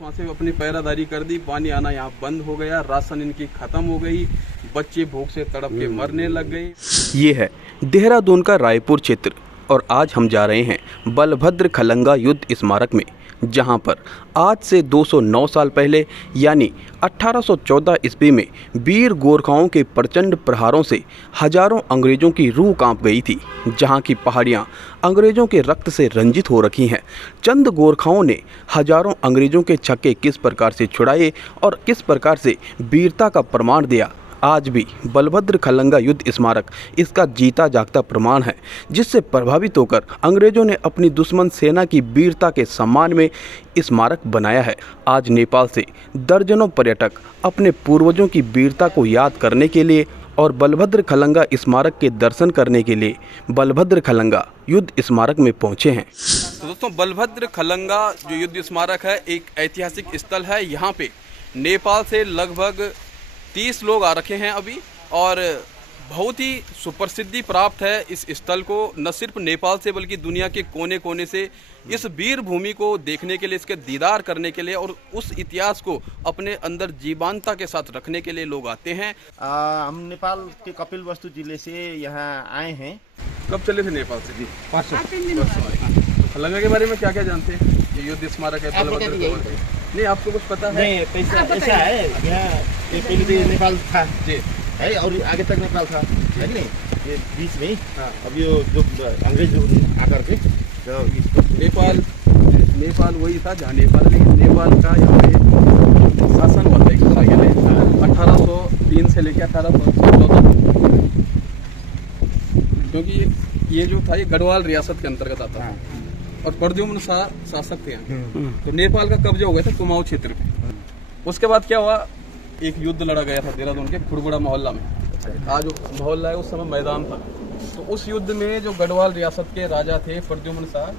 वहाँ से अपनी पहरादारी कर दी, पानी आना यहाँ बंद हो गया, राशन इनकी खत्म हो गई, बच्चे भूख से तड़प के मरने लग गए। ये है देहरादून का रायपुर क्षेत्र और आज हम जा रहे हैं बलभद्र खलंगा युद्ध स्मारक में, जहां पर आज से 209 साल पहले यानी 1814 ईस्वी में वीर गोरखाओं के प्रचंड प्रहारों से हजारों अंग्रेज़ों की रूह कांप गई थी। जहां की पहाड़ियां अंग्रेज़ों के रक्त से रंजित हो रखी हैं। चंद गोरखाओं ने हजारों अंग्रेज़ों के छक्के किस प्रकार से छुड़ाए और किस प्रकार से वीरता का प्रमाण दिया, आज भी बलभद्र खलंगा युद्ध स्मारक इसका जीता जागता प्रमाण है, जिससे प्रभावित होकर अंग्रेजों ने अपनी दुश्मन सेना की वीरता के सम्मान में स्मारक बनाया है। आज नेपाल से दर्जनों पर्यटक अपने पूर्वजों की वीरता को याद करने के लिए और बलभद्र खलंगा स्मारक के दर्शन करने के लिए बलभद्र खलंगा युद्ध स्मारक में पहुंचे हैं। तो दोस्तों, बलभद्र खलंगा जो युद्ध स्मारक है एक ऐतिहासिक स्थल है। यहाँ पे नेपाल से लगभग 30 लोग आ रखे हैं अभी, और बहुत ही सुप्रसिद्धि प्राप्त है इस स्थल को, न सिर्फ नेपाल से बल्कि दुनिया के कोने कोने से इस वीर भूमि को देखने के लिए, इसके दीदार करने के लिए और उस इतिहास को अपने अंदर जीवंतता के साथ रखने के लिए लोग आते हैं। हम नेपाल के कपिलवस्तु जिले से यहाँ आए हैं। कब चले थे नेपाल से? जी, परसों। तो खलंगा के बारे में क्या क्या जानते हैं? ये युद्ध स्मारक है बलभद्र। नहीं, आपको कुछ पता है? नहीं, ऐसा है, यहाँ पहले भी नेपाल था जी, है, और आगे तक नेपाल था, है कि नहीं? ये बीच में हाँ। अब ये जो अंग्रेज आकर के तो इसको नेपाल वही था जहाँ नेपाल का यहाँ पे शासन हुआ था एक पहले 1803 से लेकर 1814, क्योंकि ये जो था ये गढ़वाल रियासत के अंतर्गत आता है और प्रद्युम्न शासक थे यहाँ। तो नेपाल का कब्जा हो गया था कुमाऊं क्षेत्र पे। उसके बाद क्या हुआ, एक युद्ध लड़ा गया था देहरादून के खुड़बुड़ा मोहल्ला में। आज जो मोहल्ला है उस समय मैदान था। तो उस युद्ध में जो गढ़वाल रियासत के राजा थे प्रद्युम्न शाह,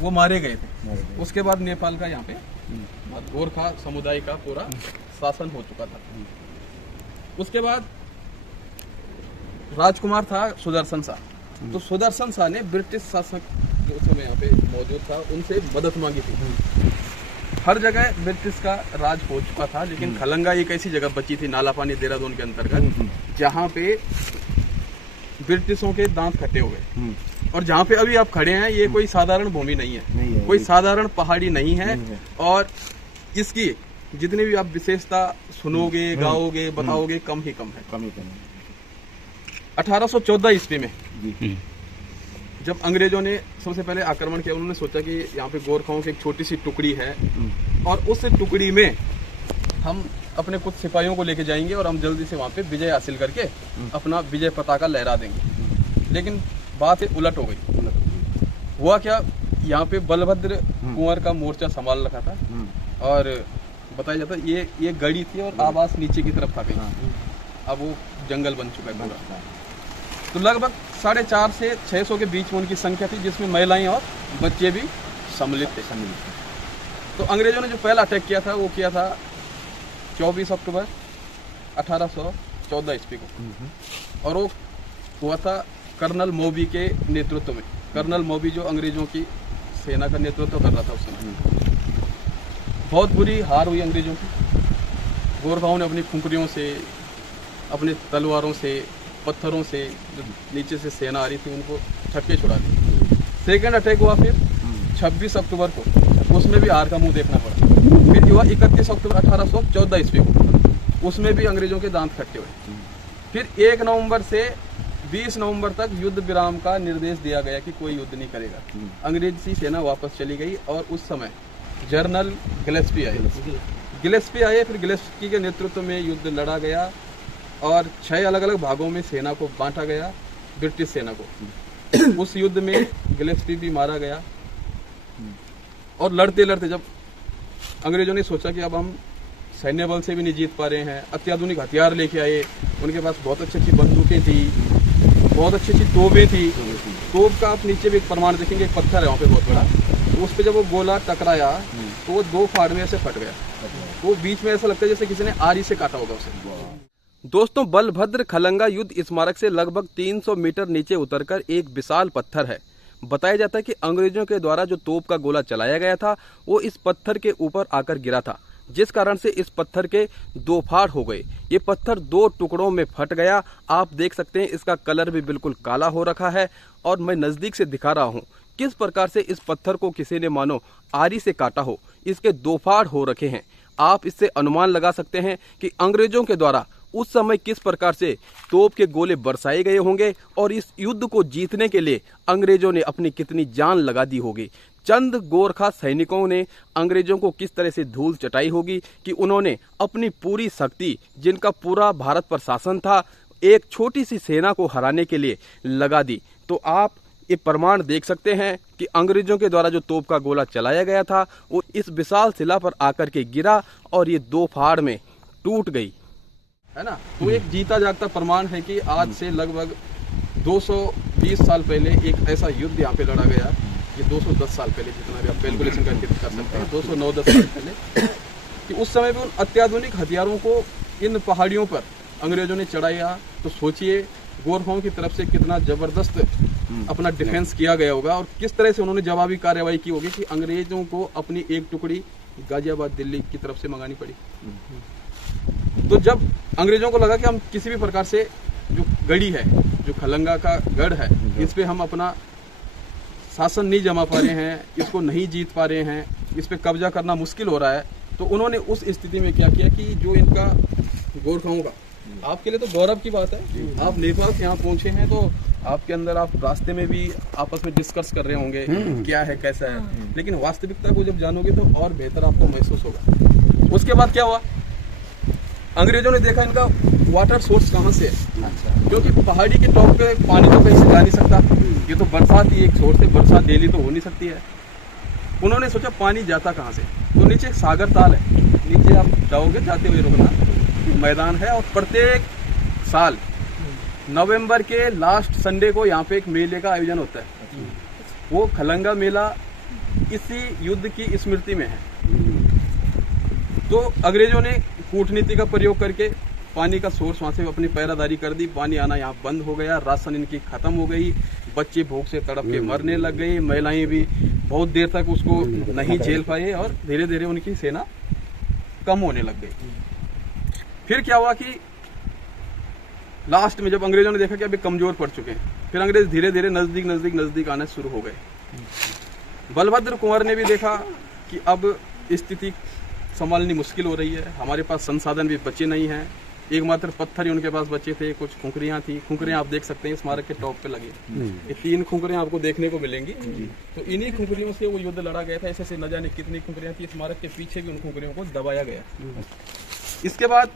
वो मारे गए थे। उसके बाद नेपाल का यहाँ पे गोरखा समुदाय का पूरा शासन हो चुका था। उसके बाद राजकुमार था सुदर्शन शाह। तो सुदर्शन शाह ने ब्रिटिश शासक जो उस समय यहाँ पे मौजूद था उनसे मदद मांगी थी। हर जगह ब्रिटिश का राज हो चुका था, लेकिन खलंगा एक ऐसी जगह बची थी नाला पानी देहरादून के अंतर्गत जहाँ पे ब्रिटिशों के दांत खट्टे हो गए। और जहाँ पे अभी आप खड़े हैं ये कोई साधारण भूमि नहीं है, कोई साधारण पहाड़ी नहीं है। और इसकी जितनी भी आप विशेषता सुनोगे, गाओगे, बताओगे, कम ही कम है। 1814 ईस्वी में जब अंग्रेजों ने सबसे पहले आक्रमण किया, उन्होंने सोचा कि यहाँ पे गोरखाओं की एक छोटी सी टुकड़ी है और उस टुकड़ी में हम अपने कुछ सिपाहियों को लेके जाएंगे और हम जल्दी से वहाँ पे विजय हासिल करके अपना विजय पताका लहरा देंगे। लेकिन बात उलट हो गई। हुआ क्या, यहाँ पे बलभद्र कुंवर का मोर्चा संभाल रखा था और बताया जाता ये गड़ी थी और आवास नीचे की तरफ था कहीं। अब वो जंगल बन चुका है पूरा। तो लगभग 450 से 600 के बीच में उनकी संख्या थी, जिसमें महिलाएं और बच्चे भी सम्मिलित थे। तो अंग्रेजों ने जो पहला अटैक किया था वो किया था 24 अक्टूबर 1814 ईस्वी को, और वो हुआ था कर्नल मोबी के नेतृत्व में। कर्नल मोबी जो अंग्रेजों की सेना का नेतृत्व कर रहा था उस समय। बहुत बुरी हार हुई अंग्रेजों की। गोरखाओं ने अपनी खुंकरियों से, अपने तलवारों से, पत्थरों से, जो नीचे से सेना आ रही थी उनको छक्के छुड़ा दिए। सेकेंड अटैक हुआ फिर 26 अक्टूबर को, उसमें भी हार का मुंह देखना पड़ा। फिर हुआ 31 अक्टूबर 1814 ईस्वी को, उसमें भी अंग्रेजों के दांत खट्टे हुए। फिर 1 नवंबर से 20 नवंबर तक युद्ध विराम का निर्देश दिया गया कि कोई युद्ध नहीं करेगा। अंग्रेजी सेना वापस चली गई और उस समय जनरल गिलेस्पी आए। फिर गिलेस्पी के नेतृत्व में युद्ध लड़ा गया और 6 अलग अलग भागों में सेना को बांटा गया, ब्रिटिश सेना को। उस युद्ध में गिलेस्पी भी मारा गया। और लड़ते लड़ते जब अंग्रेजों ने सोचा कि अब हम सैन्य बल से भी नहीं जीत पा रहे हैं, अत्याधुनिक हथियार लेके आए। उनके पास बहुत अच्छी अच्छी बंदूकें थी, बहुत अच्छी अच्छी तोपें थी। तोप का आप नीचे भी एक प्रमाण देखेंगे, एक पत्थर है वहाँ पे बहुत बड़ा, उस पर जब वो गोला टकराया तो वो 2 फाड़ में ऐसे फट गया। वो बीच में ऐसा लगता है जैसे किसी ने आरी से काटा होगा उसे। दोस्तों, बलभद्र खलंगा युद्ध स्मारक से लगभग 300 मीटर नीचे उतरकर एक विशाल पत्थर है। बताया जाता है कि अंग्रेजों के द्वारा जो तोप का गोला चलाया गया था वो इस पत्थर के ऊपर आकर गिरा था, जिस कारण से इस पत्थर के दो फाड़ हो गए। ये पत्थर दो टुकड़ों में फट गया। आप देख सकते हैं इसका कलर भी बिल्कुल काला हो रखा है और मैं नज़दीक से दिखा रहा हूँ किस प्रकार से इस पत्थर को किसी ने मानो आरी से काटा हो। इसके दो फाड़ हो रखे हैं। आप इससे अनुमान लगा सकते हैं कि अंग्रेजों के द्वारा उस समय किस प्रकार से तोप के गोले बरसाए गए होंगे और इस युद्ध को जीतने के लिए अंग्रेजों ने अपनी कितनी जान लगा दी होगी। चंद गोरखा सैनिकों ने अंग्रेजों को किस तरह से धूल चटाई होगी कि उन्होंने अपनी पूरी शक्ति, जिनका पूरा भारत पर शासन था, एक छोटी सी सेना को हराने के लिए लगा दी। तो आप ये प्रमाण देख सकते हैं कि अंग्रेजों के द्वारा जो तोप का गोला चलाया गया था वो इस विशाल शिला पर आकर के गिरा और ये दो फाड़ में टूट गई, है ना। तो एक जीता जागता प्रमाण है कि आज से लगभग 220 साल पहले एक ऐसा युद्ध यहाँ पे लड़ा गया। ये 210 साल पहले, जितना भी आप कैलकुलेशन करके कर सकते हैं, 209-10 साल पहले, कि उस समय भी उन अत्याधुनिक हथियारों को इन पहाड़ियों पर अंग्रेजों ने चढ़ाया। तो सोचिए गोरखाओं की तरफ से कितना जबरदस्त अपना डिफेंस किया गया होगा और किस तरह से उन्होंने जवाबी कार्रवाई की होगी कि अंग्रेजों को अपनी एक टुकड़ी गाजियाबाद दिल्ली की तरफ से मंगानी पड़ी। तो जब अंग्रेजों को लगा कि हम किसी भी प्रकार से जो गढ़ी है, जो खलंगा का गढ़ है, इस पे हम अपना शासन नहीं जमा पा रहे हैं, इसको नहीं जीत पा रहे हैं, इस पे कब्जा करना मुश्किल हो रहा है, तो उन्होंने उस स्थिति में क्या किया कि जो इनका गोरखाओं का, आपके लिए तो गौरव की बात है, आप नेपाल से यहाँ पहुंचे हैं तो आपके अंदर आप रास्ते में भी आपस में डिस्कस कर रहे होंगे क्या है कैसा है, लेकिन वास्तविकता को जब जानोगे तो और बेहतर आपको महसूस होगा। उसके बाद क्या हुआ, अंग्रेजों ने देखा इनका वाटर सोर्स कहाँ से है, क्योंकि पहाड़ी के टॉप पे पानी तो कहीं से जा नहीं सकता, ये तो बरसात ही एक सोर्स है, बरसात डेली तो हो नहीं सकती है। उन्होंने सोचा पानी जाता कहाँ से, तो नीचे एक सागर ताल है, नीचे आप जाओगे, जाते हुए रुकना, मैदान है और प्रत्येक साल नवंबर के लास्ट संडे को यहाँ पे एक मेले का आयोजन होता है। वो खलंगा मेला इसी युद्ध की स्मृति में है। तो अंग्रेजों ने कूटनीति का प्रयोग करके पानी का सोर्स वहाँ से अपनी पैरादारी कर दी, पानी आना यहाँ बंद हो गया, राशन इनकी खत्म हो गई, बच्चे भूख से तड़प के मरने लग गए, महिलाएं भी बहुत देर तक उसको नहीं झेल पाए और धीरे धीरे उनकी सेना कम होने लग गई। फिर क्या हुआ कि लास्ट में जब अंग्रेजों ने देखा कि अभी कमजोर पड़ चुके हैं, फिर अंग्रेज धीरे धीरे नजदीक आने शुरू हो गए। बलभद्र कुंवर ने भी देखा कि अब स्थिति संभालनी मुश्किल हो रही है, हमारे पास संसाधन भी बचे नहीं हैं, एकमात्र पत्थर ही उनके पास बचे थे, कुछ खुंखरियां थी, खुंखरियां आप देख सकते हैं स्मारक के टॉप पे लगी, ये 3 खुंखरियां आपको देखने को मिलेंगी। तो इन्हीं खुंखरियों से वो युद्ध लड़ा गया था। ऐसे न जाने कितनी खुंखरियां थी, स्मारक के पीछे भी उन खुंखरियों को दबाया गया। इसके बाद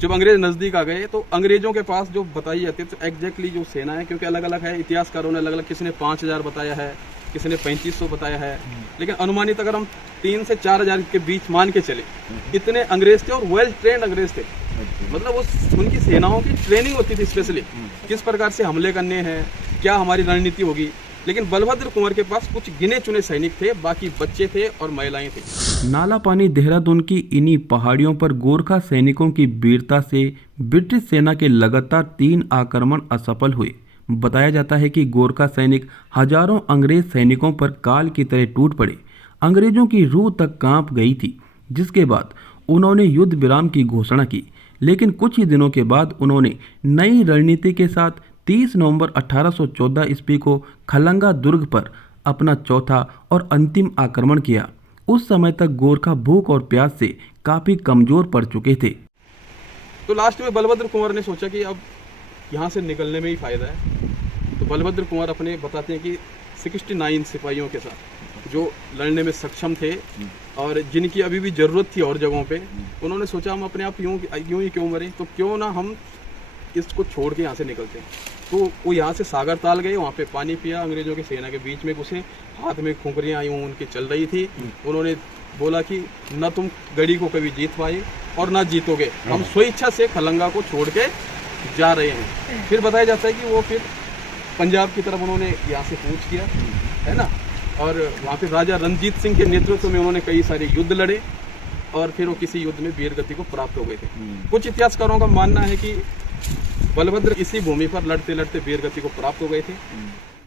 जब अंग्रेज नजदीक आ गए तो अंग्रेजों के पास जो बताई जाती है तो एग्जैक्टली जो सेना है, क्योंकि अलग अलग है, इतिहासकारों ने अलग अलग, किसी ने 5000 बताया है, किसी ने 3500 बताया है, लेकिन अनुमानित अगर हम 3 से 4000 के बीच मान के चले, इतने अंग्रेज थे और वेल ट्रेंड अंग्रेज थे। मतलब वो उनकी सेनाओं की ट्रेनिंग होती थी स्पेशली, किस प्रकार से हमले करने हैं, क्या हमारी रणनीति होगी। लेकिन बलभद्र कुंवर के पास कुछ गिने चुने सैनिक थे, बाकी बच्चे थे और महिलाएं थी। नाला पानी देहरादून की इन्हीं पहाड़ियों पर गोरखा सैनिकों की वीरता से ब्रिटिश सेना के लगातार 3 आक्रमण असफल हुए। बताया जाता है कि गोरखा सैनिक हजारों अंग्रेज सैनिकों पर काल की तरह टूट पड़े। अंग्रेजों की रूह तक कांप गई थी, जिसके बाद उन्होंने युद्ध विराम की घोषणा की। लेकिन कुछ ही दिनों के बाद उन्होंने नई रणनीति के साथ 30 नवंबर 1814 ईस्वी को खलंगा दुर्ग पर अपना चौथा और अंतिम आक्रमण किया। उस समय तक गोरखा भूख और प्यास से काफी कमजोर पड़ चुके थे। तो लास्ट में बलभद्र कुंवर ने सोचा कि अब यहाँ से निकलने में ही फायदा है। तो बलभद्र कुंवर अपने बताते हैं कि 69 सिपाहियों के साथ जो लड़ने में सक्षम थे और जिनकी अभी भी ज़रूरत थी और जगहों पे, उन्होंने सोचा हम अपने आप यूं ही क्यों मरें, तो क्यों ना हम इसको छोड़ के यहाँ से निकलते हैं। तो वो यहाँ से सागर ताल गए, वहाँ पे पानी पिया, अंग्रेजों की सेना के बीच में घुसे, हाथ में खुंखरियाँ यूँ उनकी चल रही थी। उन्होंने बोला कि न तुम गढ़ी को कभी जीत पाए और ना जीतोगे, हम स्वेच्छा से खलंगा को छोड़ के जा रहे हैं। फिर बताया जाता है कि वो फिर पंजाब की तरफ उन्होंने यहाँ से कूच किया, है ना, और वहाँ पे राजा रणजीत सिंह के नेतृत्व में उन्होंने कई सारे युद्ध लड़े और फिर वो किसी युद्ध में वीरगति को प्राप्त हो गए थे। कुछ इतिहासकारों का मानना है कि बलभद्र इसी भूमि पर लड़ते लड़ते वीरगति को प्राप्त हो गए थे।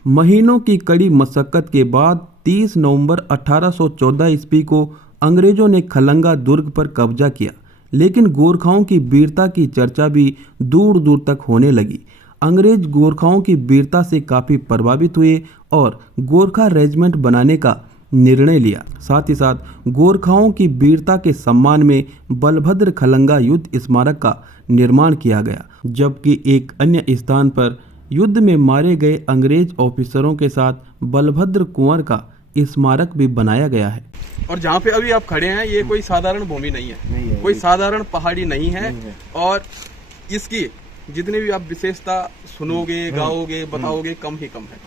महीनों की कड़ी मशक्कत के बाद 30 नवंबर 1814 ईस्वी को अंग्रेजों ने खलंगा दुर्ग पर कब्जा किया, लेकिन गोरखाओं की वीरता की चर्चा भी दूर दूर तक होने लगी। अंग्रेज गोरखाओं की वीरता से काफ़ी प्रभावित हुए और गोरखा रेजिमेंट बनाने का निर्णय लिया। साथ ही साथ गोरखाओं की वीरता के सम्मान में बलभद्र खलंगा युद्ध स्मारक का निर्माण किया गया, जबकि एक अन्य स्थान पर युद्ध में मारे गए अंग्रेज ऑफिसरों के साथ बलभद्र कुंवर का स्मारक भी बनाया गया है। और जहाँ पे अभी आप खड़े हैं ये कोई साधारण भूमि नहीं है, कोई साधारण पहाड़ी नहीं है। और इसकी जितनी भी आप विशेषता सुनोगे, गाओगे, बताओगे, कम ही कम है।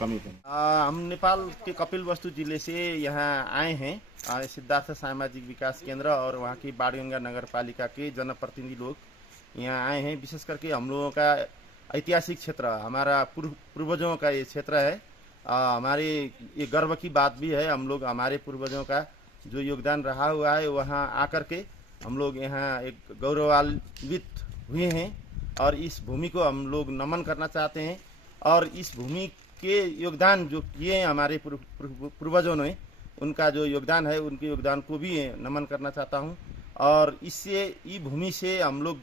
हम नेपाल के कपिलवस्तु जिले से यहाँ आए हैं। सिद्धार्थ सामाजिक विकास केंद्र और वहाँ की बाड़गंगा नगर पालिका के जनप्रतिनिधि लोग यहाँ आए हैं। विशेष करके हम लोगों का ऐतिहासिक क्षेत्र, हमारा पूर्वजों का ये क्षेत्र है। हमारे ये गर्व की बात भी है, हम लोग हमारे पूर्वजों का जो योगदान रहा हुआ है वहाँ आकर के हम लोग यहाँ एक गौरवान्वित हुए हैं और इस भूमि को हम लोग नमन करना चाहते हैं। और इस भूमि के योगदान जो किए हैं हमारे पूर्वजों ने, उनका जो योगदान है उनके योगदान को भी नमन करना चाहता हूँ। और इससे ई भूमि से हम लोग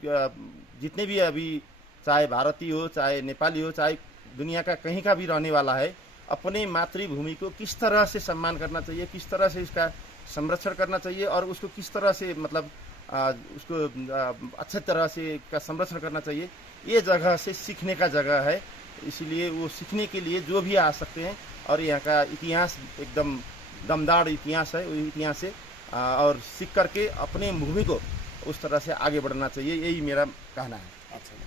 जितने भी अभी चाहे भारतीय हो, चाहे नेपाली हो, चाहे दुनिया का कहीं का भी रहने वाला है, अपने मातृभूमि को किस तरह से सम्मान करना चाहिए, किस तरह से इसका संरक्षण करना चाहिए और उसको किस तरह से मतलब उसको अच्छे तरह से का संरक्षण करना चाहिए, ये जगह से सीखने का जगह है। इसलिए वो सीखने के लिए जो भी आ सकते हैं और यहाँ का इतिहास एकदम दमदार इतिहास है, वही इतिहास से और सीख करके अपने भूमि को उस तरह से आगे बढ़ना चाहिए, यही मेरा कहना है। अच्छा।